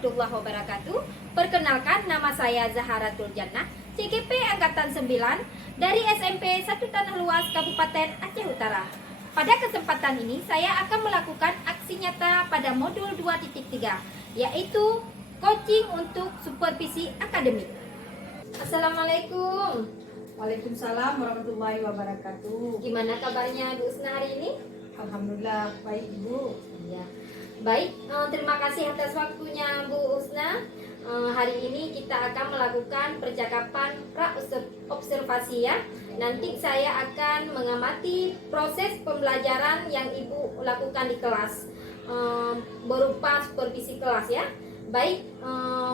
warahmatullahi wabarakatuh. Perkenalkan, nama saya Zaharatul Jannah, CGP Angkatan 9 dari SMP 1 Tanah Luas, Kabupaten Aceh Utara. Pada kesempatan ini, saya akan melakukan aksi nyata pada modul 2.3, yaitu coaching untuk supervisi akademik. Assalamualaikum. Waalaikumsalam warahmatullahi wabarakatuh. Gimana kabarnya Bu Usna hari ini? Alhamdulillah baik Ibu. Ya. Baik, terima kasih atas waktunya Bu Usna. Hari ini kita akan melakukan percakapan pra-observasi ya. Nanti saya akan mengamati proses pembelajaran yang Ibu lakukan di kelas, berupa supervisi kelas ya. Baik,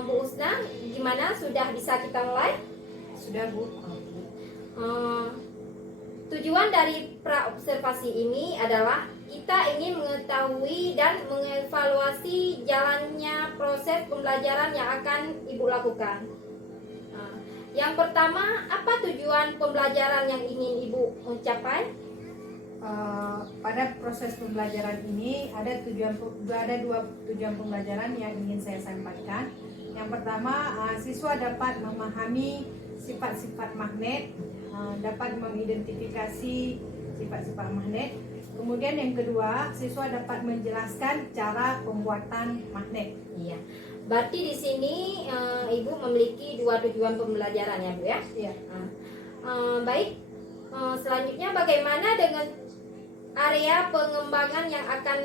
Bu Usna, gimana? Sudah bisa kita mulai? Sudah Bu. Tujuan dari pra-observasi ini adalah kita ingin mengetahui dan mengevaluasi jalannya proses pembelajaran yang akan Ibu lakukan. Yang pertama, apa tujuan pembelajaran yang ingin Ibu capai? Pada proses pembelajaran ini ada dua tujuan pembelajaran yang ingin saya sampaikan. Yang pertama, siswa dapat memahami sifat-sifat magnet, dapat mengidentifikasi sifat-sifat magnet. Kemudian yang kedua, siswa dapat menjelaskan cara pembuatan magnet. Iya. Berarti di sini Ibu memiliki dua tujuan pembelajaran ya Bu ya? Iya. Baik. Selanjutnya bagaimana dengan area pengembangan yang akan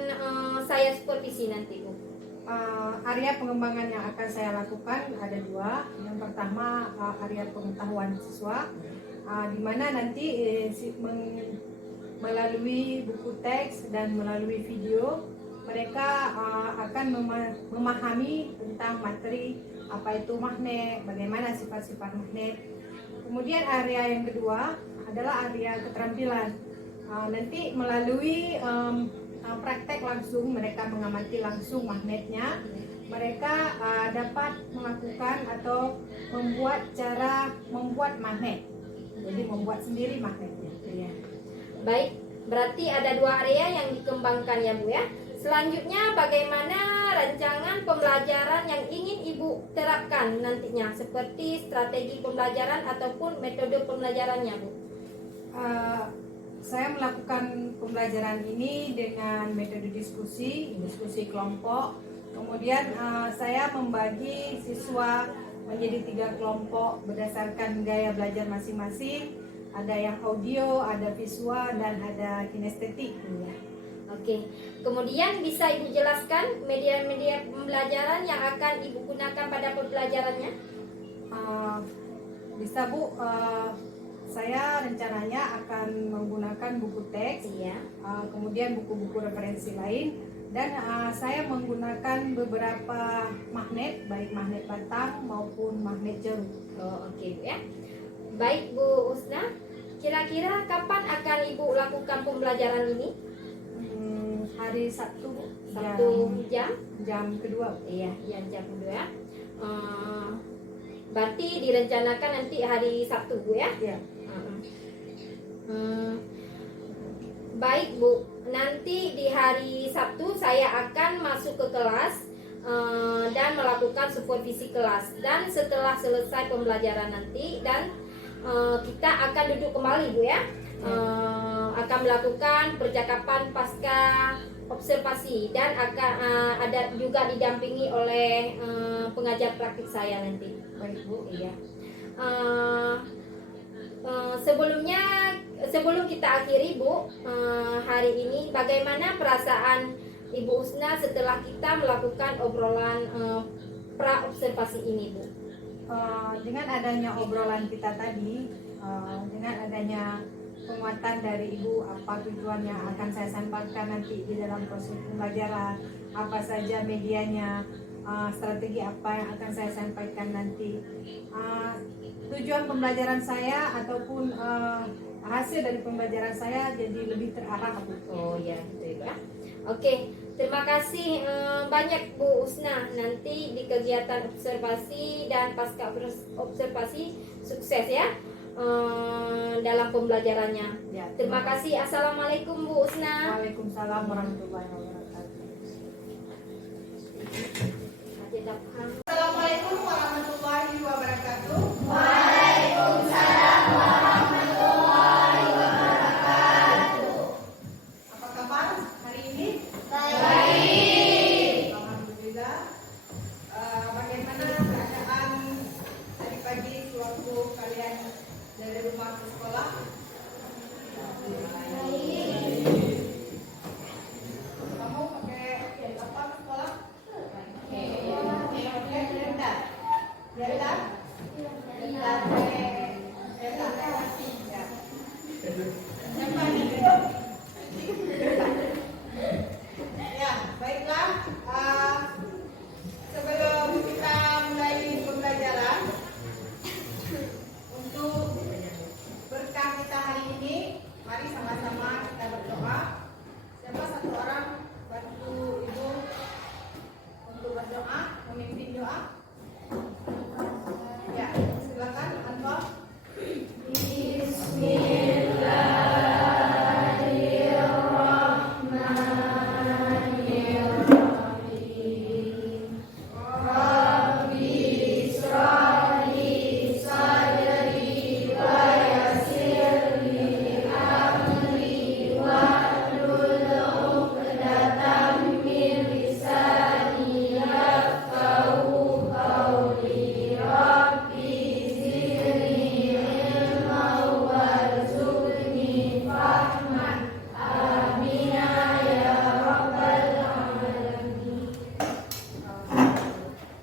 saya supervisi nanti Bu? Area pengembangan yang akan saya lakukan ada dua. Yang pertama, area pengetahuan siswa, di mana nanti melalui buku teks dan melalui video mereka akan memahami tentang materi apa itu magnet, bagaimana sifat-sifat magnet. Kemudian area yang kedua adalah area keterampilan. Nanti melalui praktek langsung, mereka mengamati langsung magnetnya, mereka dapat melakukan atau membuat magnet. Jadi membuat sendiri magnetnya. Ya. Baik, berarti ada dua area yang dikembangkan ya Bu ya. Selanjutnya bagaimana rancangan pembelajaran yang ingin Ibu terapkan nantinya, seperti strategi pembelajaran ataupun metode pembelajarannya Bu? Saya melakukan pembelajaran ini dengan metode diskusi kelompok. Kemudian saya membagi siswa menjadi 3 kelompok berdasarkan gaya belajar masing-masing. Ada yang audio, ada visual, dan ada kinestetik. Ya. Oke. Kemudian bisa Ibu jelaskan media-media pembelajaran yang akan Ibu gunakan pada pembelajarannya? Bisa Bu. Saya rencananya akan menggunakan buku teks, kemudian buku-buku referensi lain, dan saya menggunakan beberapa magnet, baik magnet batang maupun magnet jarum. Oke Bu ya. Baik Bu Usna, kira-kira kapan akan Ibu lakukan pembelajaran ini? Hari Sabtu Bu. Jam kedua. Iya, jam kedua. Berarti direncanakan nanti hari Sabtu Bu ya? Iya. Baik Bu, nanti di hari Sabtu saya akan masuk ke kelas dan melakukan supervisi kelas. Dan setelah selesai pembelajaran nanti dan kita akan duduk kembali Bu ya, akan melakukan percakapan pasca observasi dan akan ada juga didampingi oleh pengajar praktik saya nanti. Baik Bu. Iya. Sebelum kita akhiri Bu, hari ini bagaimana perasaan Ibu Usna setelah kita melakukan obrolan pra-observasi ini Bu? Dengan adanya obrolan kita tadi, dengan adanya penguatan dari Ibu apa tujuan yang akan saya sampaikan nanti di dalam proses pembelajaran, apa saja medianya, strategi apa yang akan saya sampaikan nanti, tujuan pembelajaran saya ataupun hasil dari pembelajaran saya jadi lebih terarah Bu. Oh ya, gitu ya. Oke, terima kasih banyak Bu Usna. Nanti di kegiatan observasi dan pasca observasi sukses ya dalam pembelajarannya. Ya, Terima kasih. Assalamualaikum Bu Usna. Waalaikumsalam warahmatullahi wabarakatuh. Daphan. Assalamualaikum warahmatullahi wabarakatuh. Apa kabar hari ini? Baik. Alhamdulillah. Bagaimana keadaan tadi pagi sewaktu kalian dari rumah ke sekolah? Kamu pakai apa ke sekolah? Rendah. Rendah. Rendah. Ya. Siapa nih? Ya, baiklah. Sebelum kita mulai pembelajaran, untuk berkah kita hari ini, mari sama-sama kita berdoa. Siapa satu orang bantu ibu untuk berdoa, memimpin doa? Ya, silakan Anwar.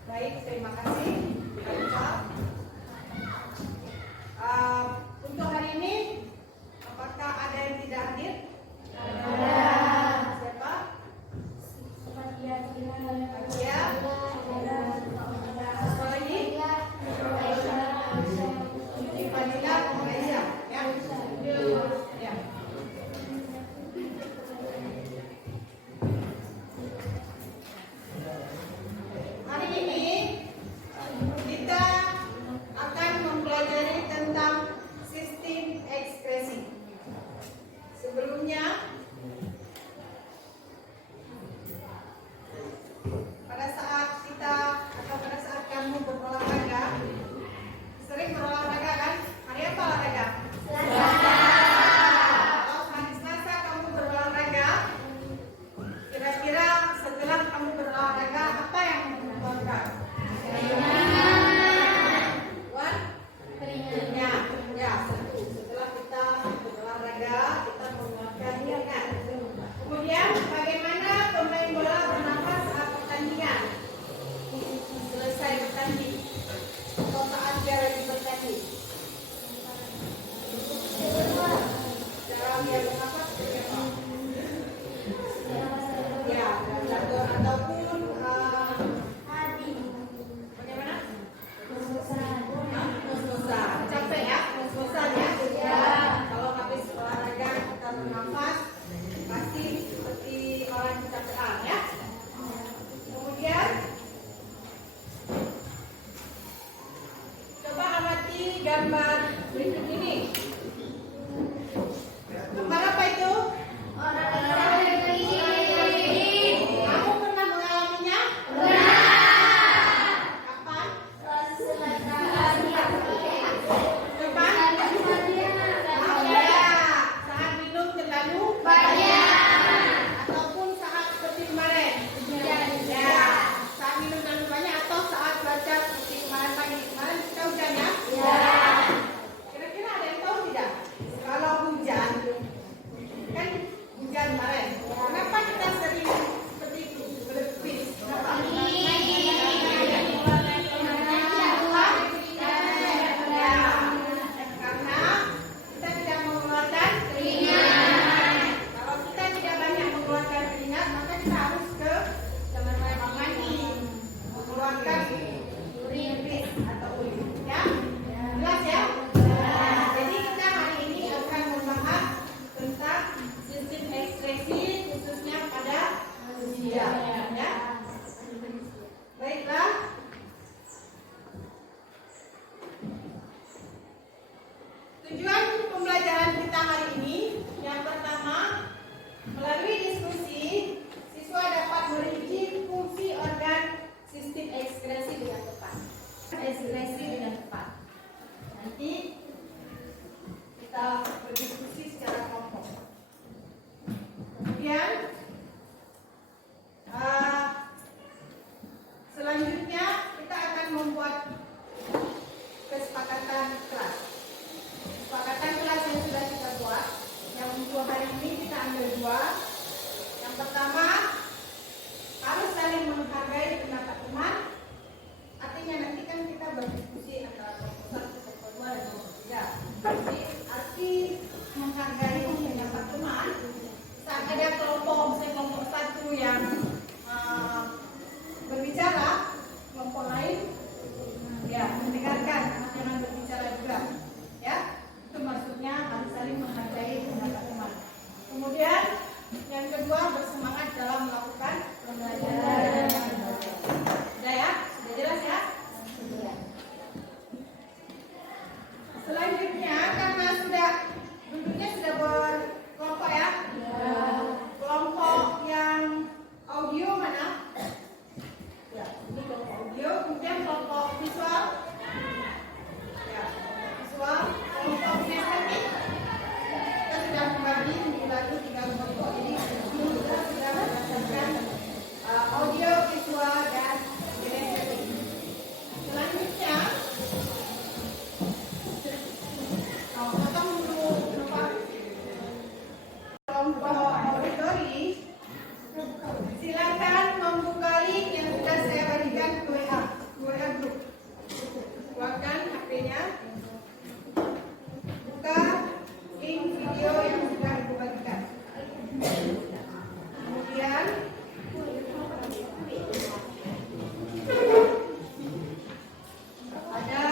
Baik, terima kasih. Untuk hari ini, apakah ada yang tidak hadir? Ada. Siapa? Fatia. Apa lagi? Fadila, Malaysia. Ya. Ya. Hari ini kita akan mempelajari tentang sistem ekspresi. Sebelumnya, pada saat kita atau pada saat kamu berolahraga, sering berolahraga kan? Hari apa olahraga? Selasa. Kalau hari Selasa kamu berolahraga, kira-kira setelah kamu berolahraga apa yang kamu lakukan? Keringat. Ya, satu. Setelah kita berolahraga, kita mengeluarkan keringat. Kemudian bagaimana pemain bola bernafas saat pertandingan? Selesai bertanding atau saat dia lagi bertanding? Cara dia bernafas seperti apa? Ya, ataupun bagaimana? Ngos-ngosan. Capek ya? Ngos-ngosan ya? Ya. Kalau habis olahraga kita bernafas, pasti seperti orang kecapean ya. Kemudian coba amati gambar berikut ini. Gambar apa itu? Kamu pernah pertama, harus saling menghargai pendapat teman. Artinya nanti kan kita berdiskusi antara kelompok 1, kelompok 2, dan kelompok 3. Jadi arti menghargai pendapat teman, saat ada kelompok, misalnya kelompok 1 yang berbicara, kelompok lain ya mendengarkan, jangan berbicara juga, ya. Itu maksudnya harus saling menghargai pendapat teman. Kemudian yang kedua, bersemangat dalam melakukan pembelajaran. Sudah ya? Sudah jelas ya? Selanjutnya, karena duduknya sudah berkelompok ya. Kelompok yang audio mana? Ya, ini kelompok audio. Kemudian kelompok visual. Ya, visual. Kelompok kinestetik. Kita sudah membagi minggu lalu 3 kelompok. Jadi kita sudah berdasarkan audio, visual, dan kinestetik. Selanjutnya, kita kelompok auditori. Silakan membuka link yang sudah saya bagikan ke WA group. Buatkan HP-nya. Buka link video yang sudah Ibu bagikan. Kemudian ada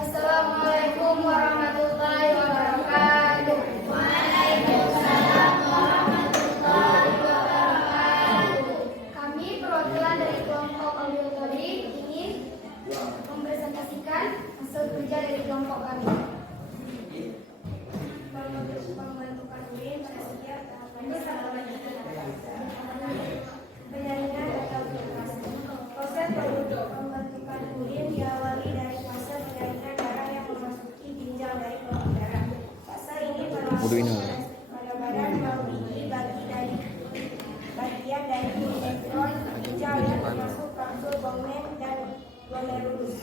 Assalamualaikum warahmatullahi wabarakatuh. Waalaikumsalam warahmatullahi wabarakatuh. Kami perwakilan dari kelompok auditori ingin pada badan melalui bagian dari elektron ginjal yang termasuk kapsul Bowman dan glomerulus.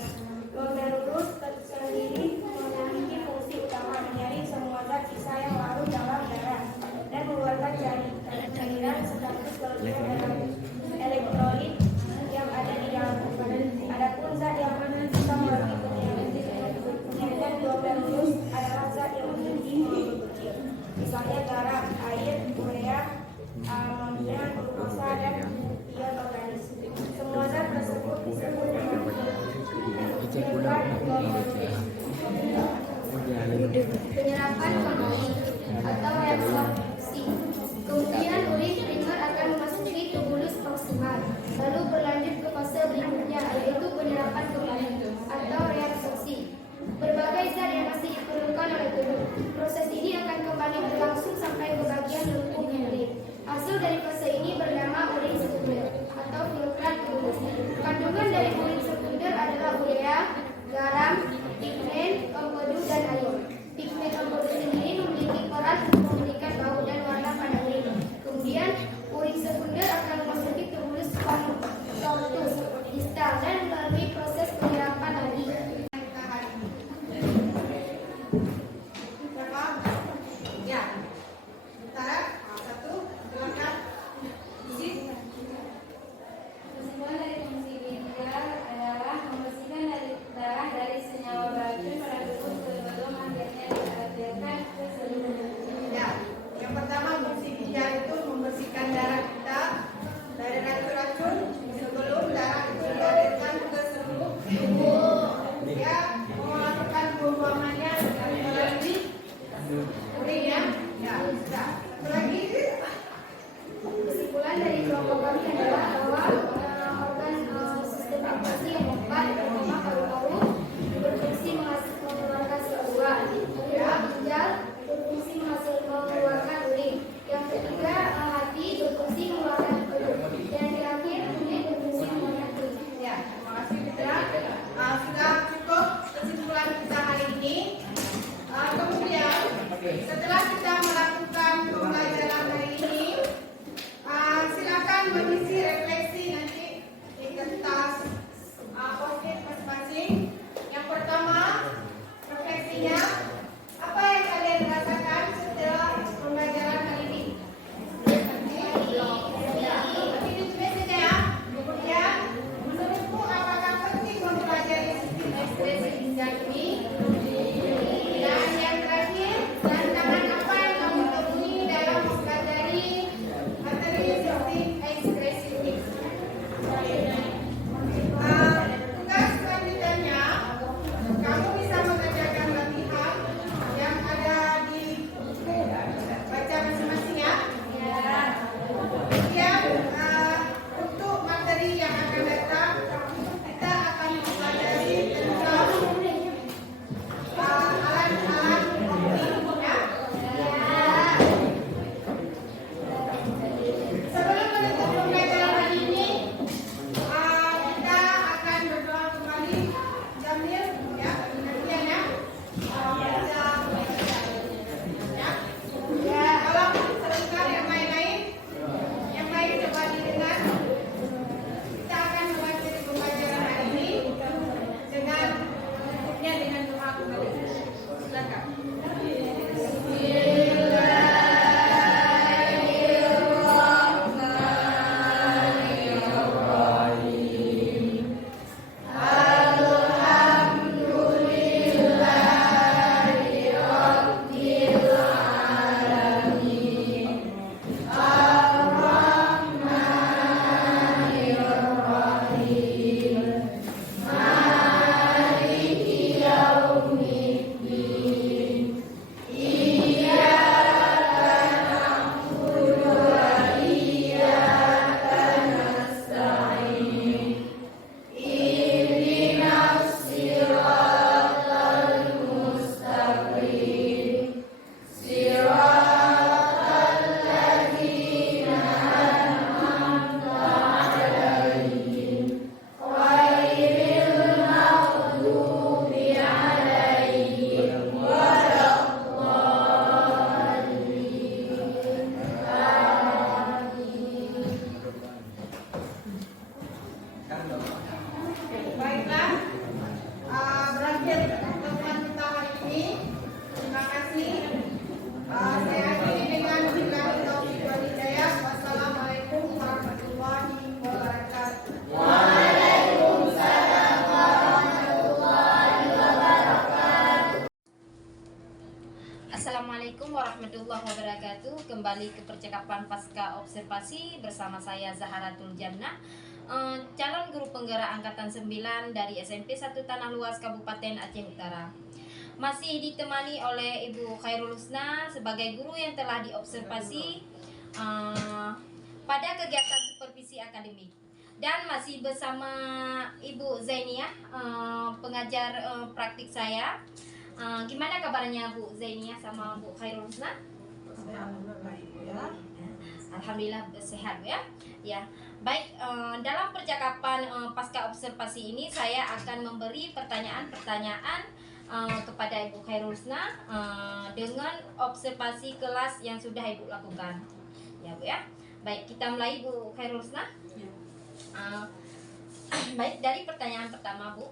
Glomerulus tersendiri memiliki fungsi utama menyaring semua zat sisa yang larut dalam darah dan mengeluarkan cairan sekaligus kelebihan dalam elektrolit yang ada di dalam. Adapun zat yang bisa melalui penyaringan glomerulus adalah zat yang memiliki molekul kecil, misalnya garam, air, urea, amonia, glukosa, dan ion organik. Semua zat tersebut disebut dengan Penyerapan kembali atau reabsorpsi. Kemudian urin primer akan memasuki tubulus proksimal, lalu berlanjut ke fase berikutnya, yaitu penyerapan kembali atau reabsorpsi. Berbagai zat yang masih diperlukan oleh tubuh. Proses ini akan kembali berlangsung sampai ke bagian lengkung urin. Hasil dari fase ini bernama urin sekunder atau filtrat tubulus. Kandungan dari urin sekunder adalah urea, garam, pigmen, empedu, dan air. Pigmen empedu sendiri memiliki peran untuk memberikan bau dan warna pada urin. Kemudian urin sekunder akan memasuki tubulus spontus distal dan melalui proses penyerapan lagi. Ya, sementara satu silakan. Izin. Kesimpulan dari fungsi ginjal adalah membersihkan darah dari senyawa beracun pada tubuh sebelum akhirnya dialirkan ke seluruh tubuh. Ya, yang pertama fungsi ginjal itu membersihkan darah kita dari racun-racun sebelum darah itu dialirkan ke kembali ke percakapan pasca observasi bersama saya Zaharatul Jannah, calon guru penggerak angkatan 9 dari SMP 1 Tanah Luas Kabupaten Aceh Utara. Masih ditemani oleh Ibu Khairul Husna sebagai guru yang telah diobservasi pada kegiatan supervisi akademik. Dan masih bersama Ibu Zainiah, pengajar praktik saya. Gimana kabarnya Bu Zainiah sama Bu Khairul Husna? Alhamdulillah sehat ya. Ya, baik. Dalam percakapan pasca observasi ini saya akan memberi pertanyaan-pertanyaan kepada Ibu Khairul Husna dengan observasi kelas yang sudah Ibu lakukan. Ya Bu ya. Baik, kita mulai Bu Khairul Husna. Baik, dari pertanyaan pertama Bu,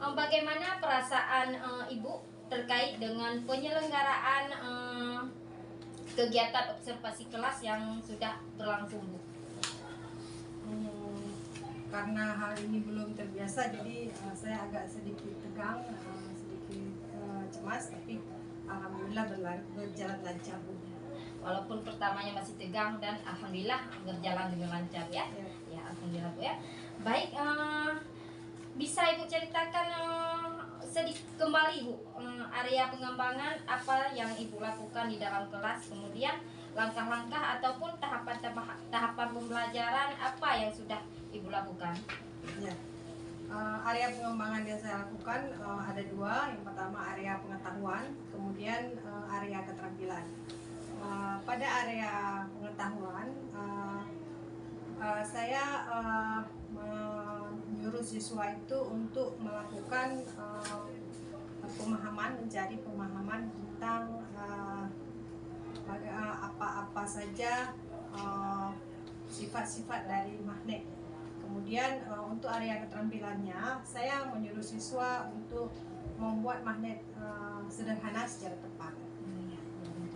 bagaimana perasaan Ibu terkait dengan penyelenggaraan kegiatan observasi kelas yang sudah berlangsung Bu? Karena hal ini belum terbiasa, jadi saya agak sedikit tegang, sedikit cemas, tapi alhamdulillah berjalan lancar Bu. Walaupun pertamanya masih tegang dan alhamdulillah berjalan dengan lancar ya. Ya, alhamdulillah Bu ya. Baik, bisa Ibu ceritakan sedikit kembali Bu, area pengembangan apa yang Ibu lakukan di dalam kelas, kemudian langkah-langkah ataupun tahapan pembelajaran apa yang sudah Ibu lakukan? Ya. Area pengembangan yang saya lakukan ada dua. Yang pertama area pengetahuan, kemudian area keterampilan. Pada area pengetahuan, saya menyuruh siswa itu untuk melakukan pemahaman, mencari pemahaman tentang apa-apa saja sifat-sifat dari magnet. Kemudian untuk area keterampilannya, saya menyuruh siswa untuk membuat magnet sederhana secara tepat.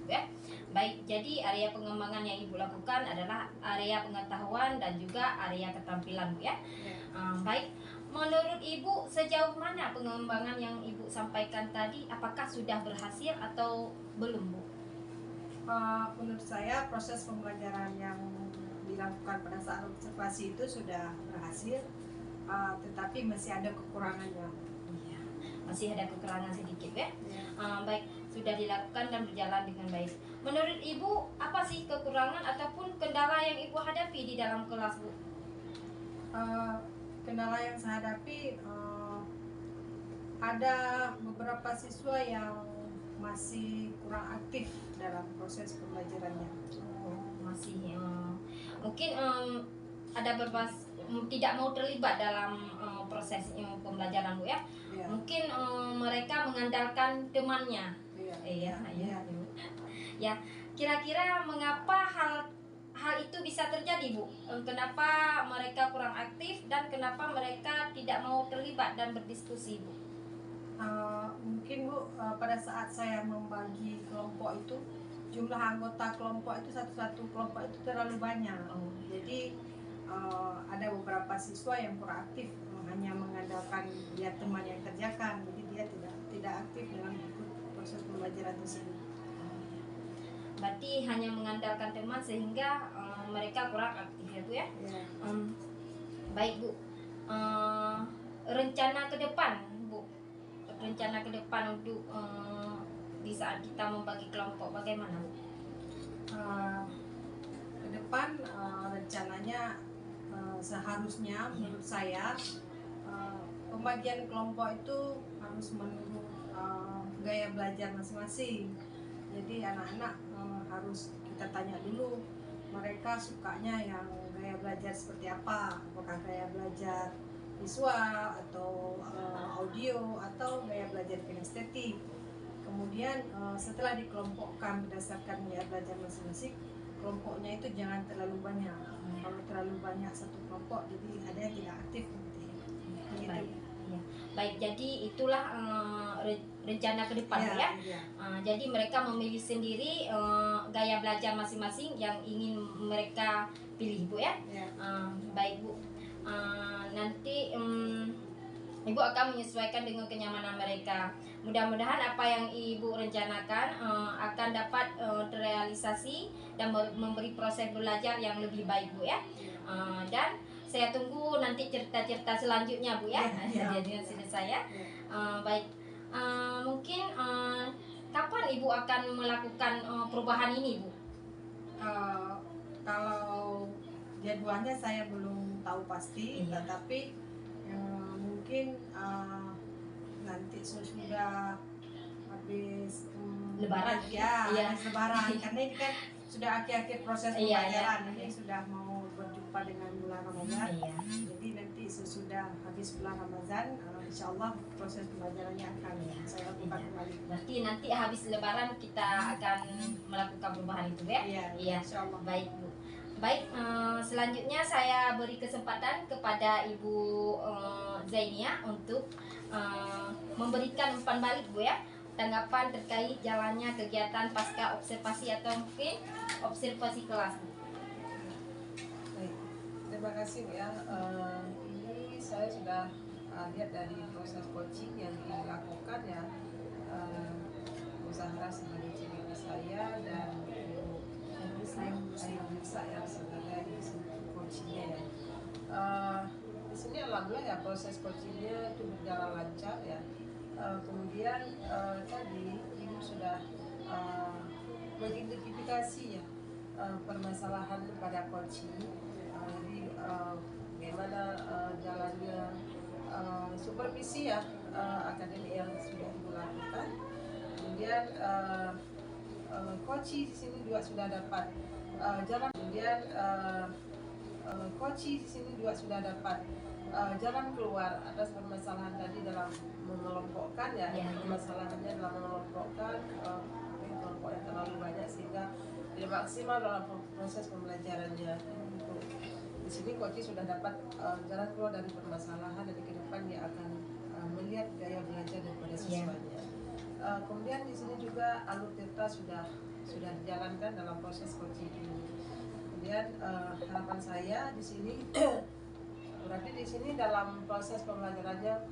Ya. Baik, jadi area pengembangan yang Ibu lakukan adalah area pengetahuan dan juga area keterampilan Bu ya. Baik, menurut Ibu sejauh mana pengembangan yang Ibu sampaikan tadi, apakah sudah berhasil atau belum Bu? Menurut saya proses pembelajaran yang dilakukan pada saat observasi itu sudah berhasil, tetapi masih ada kekurangannya. Iya, masih ada kekurangan sedikit ya. Baik, sudah dilakukan dan berjalan dengan baik. Menurut Ibu, apa sih kekurangan ataupun kendala yang Ibu hadapi di dalam kelas Bu? Kendala yang saya hadapi, ada beberapa siswa yang masih kurang aktif dalam proses pembelajarannya. Masih mungkin ada beberapa tidak mau terlibat dalam proses pembelajaran Bu ya. Mungkin mereka mengandalkan temannya. Iya. Ya, kira-kira mengapa hal itu bisa terjadi Bu? Kenapa mereka kurang aktif dan kenapa mereka tidak mau terlibat dan berdiskusi Bu? Mungkin Bu, pada saat saya membagi kelompok itu, jumlah anggota kelompok itu satu-satu kelompok itu terlalu banyak. Jadi ada beberapa siswa yang kurang aktif, hanya mengandalkan dia teman yang kerjakan, jadi dia tidak aktif dalam ikut proses pembelajaran tersebut. Berarti hanya mengandalkan teman sehingga mereka kurang aktif ya Bu ya. Baik Bu, rencana ke depan Bu, rencana ke depan untuk di saat kita membagi kelompok bagaimana Bu? Ke depan rencananya seharusnya menurut saya pembagian kelompok itu harus menurut gaya belajar masing-masing. Jadi anak-anak harus kita tanya dulu mereka sukanya yang gaya belajar seperti apa, apakah gaya belajar visual atau audio atau gaya belajar kinestetik. Kemudian setelah dikelompokkan berdasarkan gaya belajar masing-masing, kelompoknya itu jangan terlalu banyak. Kalau terlalu banyak satu kelompok, jadi ada yang tidak aktif nanti. Baik. Ya. Baik, jadi itulah rencana ke depan ya. Jadi mereka memilih sendiri gaya belajar masing-masing yang ingin mereka pilih Bu ya. Baik Bu. Nanti Ibu Ibu akan menyesuaikan dengan kenyamanan mereka. Mudah-mudahan apa yang Ibu rencanakan akan dapat terrealisasi dan memberi proses belajar yang lebih baik, Bu ya. Dan saya tunggu nanti cerita-cerita selanjutnya, Bu ya. Jadi sudah saya. Baik. Mungkin kapan Ibu akan melakukan perubahan ini, Bu? Kalau jadwalnya saya belum tahu pasti, Iya. tetapi mungkin nanti sudah habis Lebaran. ya, Iya. habis Lebaran karena ini kan sudah akhir-akhir proses Iya, pembelajaran, iya. ini sudah mau berjumpa dengan bulan Ramadan. Iya. Jadi nanti sesudah habis bulan Ramadan, insya Allah proses pembelajarannya akan saya lakukan kembali. Berarti nanti habis Lebaran kita akan melakukan perubahan itu ya? Iya, insya Allah. Baik, Bu. Baik, selanjutnya saya beri kesempatan kepada Ibu Zainia untuk memberikan umpan balik, Bu ya, tanggapan terkait jalannya kegiatan pasca observasi atau mungkin observasi kelas, Bu. Baik, terima kasih Bu ya. Ini saya sudah lihat dari proses coaching yang dilakukan ya, Bu Zahra sebagai cikgu saya dan Ibu Ayu Nisa yang sebagai coachingnya ya. Di sini alhamdulillah ya proses coachingnya itu berjalan lancar ya. Kemudian tadi Ibu sudah mengidentifikasi ya permasalahan pada coaching. Jadi bagaimana jalannya supervisi ya akademik yang sudah dilakukan. Kemudian coaching di sini juga sudah dapat jalan. Kemudian coaching di sini juga sudah dapat jalan keluar atas permasalahan tadi dalam mengelompokkan ya, permasalahannya dalam mengelompokkan kelompok yang terlalu banyak sehingga tidak maksimal dalam proses pembelajarannya. Di sini coaching sudah dapat jalan keluar dari permasalahan dan ke depan dia akan melihat gaya belajar daripada siswanya. Kemudian di sini juga alur tirta sudah dijalankan dalam proses coaching ini. Kemudian harapan saya di sini berarti di sini dalam proses pembelajarannya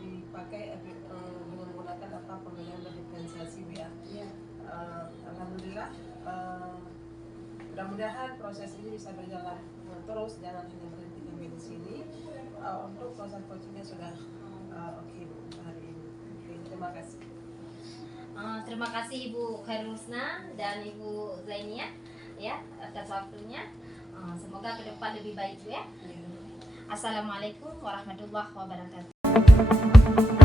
dipakai dengan menggunakan apa pembelajaran diferensiasi ya. Alhamdulillah mudah-mudahan proses ini bisa berjalan terus, jangan hanya berhenti sampai di sini. Untuk proses coachingnya sudah oke Bu hari ini. Oke, terima kasih. Terima kasih Ibu Khairul Husna dan Ibu Zainia ya atas waktunya. Semoga ke depan lebih baik, Bu ya. Assalamualaikum warahmatullahi wabarakatuh.